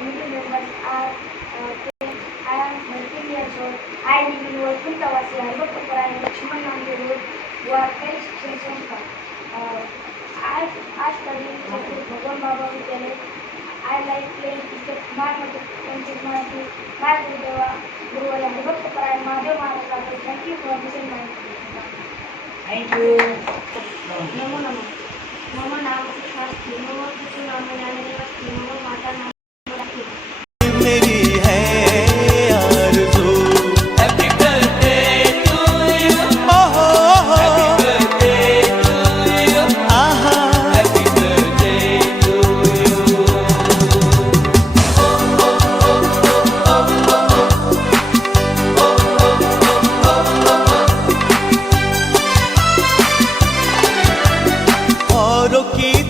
Family members are uh. I am 13 years old. I live in Walpurtawasi, Harbakapura, and Lakshman Nandi Road, Guwahati Shikshan Sanstha. Uh, I, I study in Bhagwan Baba Vidyalaya. I like playing cricket. My mother is Marathi. My Gurudeva, Guruvaya Harbakapura, and Mahadev Maharaj. Thank you for listening my thank you नमो नमः मम नाम शास्त्री मम पितुः नाम ज्ञानदेवस्ति मम माता नाम राखी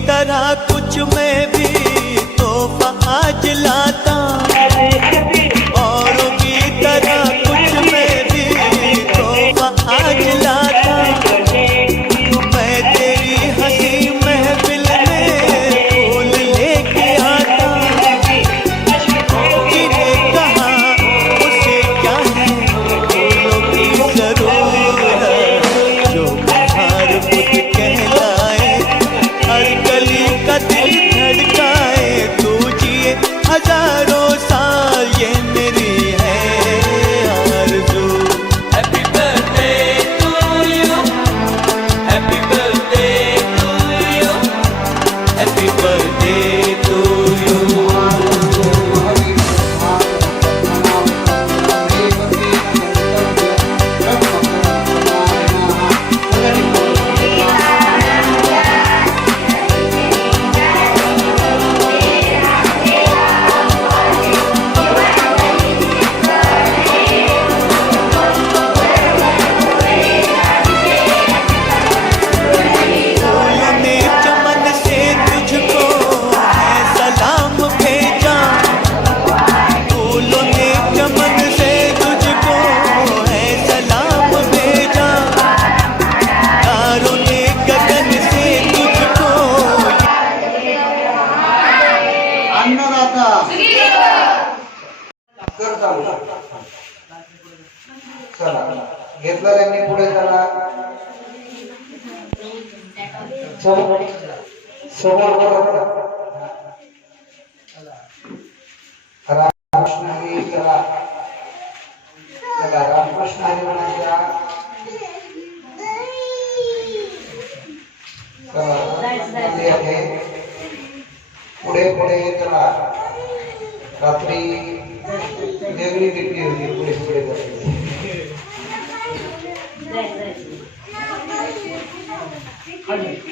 तरह कुछ मैं भी तोहफा आज लाता समोर समोर रामकृष्ण हरी चला चला रामकृष्ण हरी म्हणायच्या चला, हे पुढे पुढे चला रात्री वेगळी टिपणी होती पुढे पुढे करायची. हरी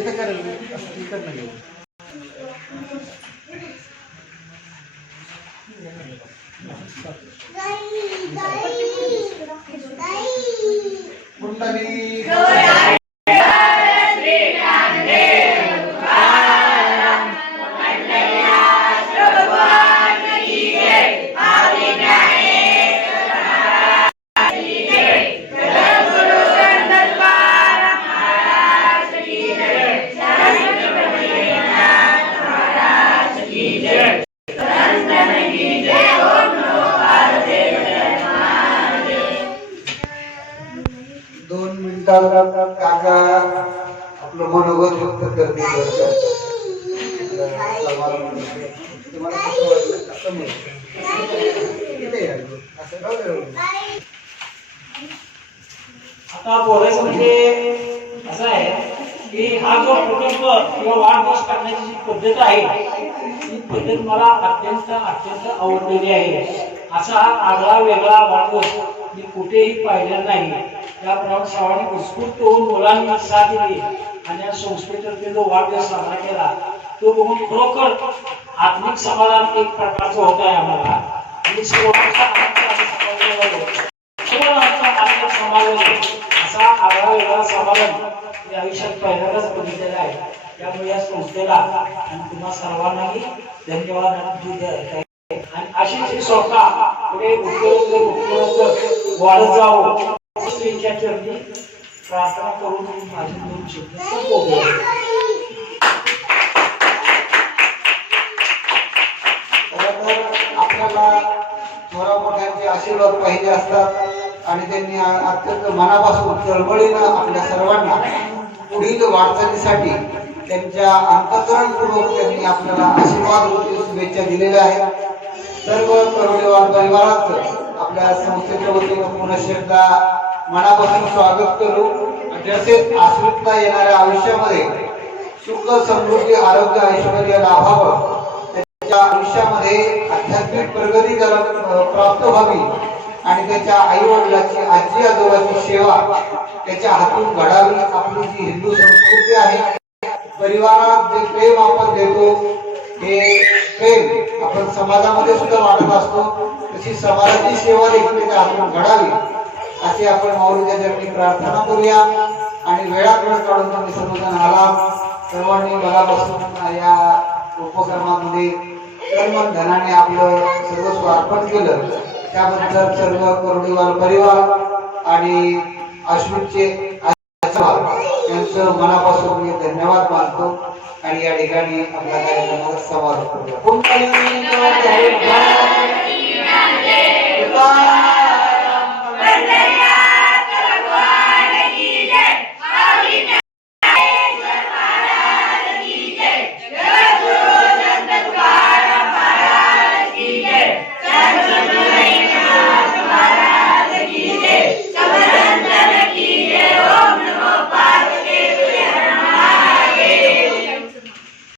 कुंडली दोन मिनिटात काका आपलं मनोगत व्यक्त करते आता बोलायचं म्हणजे असं आहे की हा जो प्रकल्प किंवा वाढदिवस करण्याची जी पद्धत आहे पद्धत मला अत्यंत अत्यंत आवडलेली आहे. असा हा आगळा वेगळा वाढदिवस मी कुठेही पाहिला नाही. त्याप्रमाणे सर्वांनी उत्स्फूर्त होऊन मुलांना साथ दिली आणि या संस्थेतर्फे जो वाढदिवस साजरा केला तो बघून खरोखर आत्मिक समाधान एक प्रकारचं होत आहे आम्हाला. आणि सर्वांचा आनंद आम्ही समाधान होतो. सर्वांचा आनंद समाधान असा आगळा वेगळा समाधान मी आयुष्यात पहिल्यांदाच बघितलेला आहे. त्यामुळे या संस्थेला आणि तुम्हा सर्वांनाही धन्यवाद आणि अशीच ही संस्था पुढे उपलब्ध उपलब्ध वाढत जावं त्यांच्या चरणी प्रार्थना करून मी माझी दोन शब्द संपवतो. आपल्याला थोरा मोठ्यांचे आशीर्वाद पाहिजे असतात. आणि त्यांनी अत्यंत मनापासून चळवळीनं आपल्या सर्वांना पुढील वाटचालीसाठी त्यांच्या अंतकरणपूर्वक त्यांनी आपल्याला आशीर्वाद होती शुभेच्छा दिलेल्या आहेत. सर्व करोडेवार परिवाराचं आपल्या संस्थेच्या वतीनं पुनश्च एकदा मनापासून स्वागत करू. आणि तसेच आश्रितता येणाऱ्या आयुष्यामध्ये सुख समृद्धी आरोग्य ऐश्वर लाभावं त्यांच्या आयुष्यामध्ये आध्यात्मिक प्रगती प्राप्त व्हावी. आणि त्याच्या आई वडिलाची आजी आजोबाची सेवा त्याच्या हातून घडावी. आपली जी हिंदू संस्कृती आहे परिवारात जे प्रेम आपण देतो हे प्रेम आपण समाजामध्ये सुद्धा वाटत असतो. तशी समाजाची सेवा देखील त्याच्या हातून घडावी अशी आपण माऊलीच्या चरणी प्रार्थना करूया. आणि वेळात वेळ काढून तुम्ही सर्वजण आला. सर्वांनी मला बसून या उपक्रमामध्ये कर्मधनाने आपलं सर्वस्व अर्पण केलं. त्याबद्दल सर्व करोडीवाल परिवार आणि अश्विनचे यांचं मनापासून मी धन्यवाद मानतो आणि या ठिकाणी आपल्या कार्यक्रमाला समारोप करतो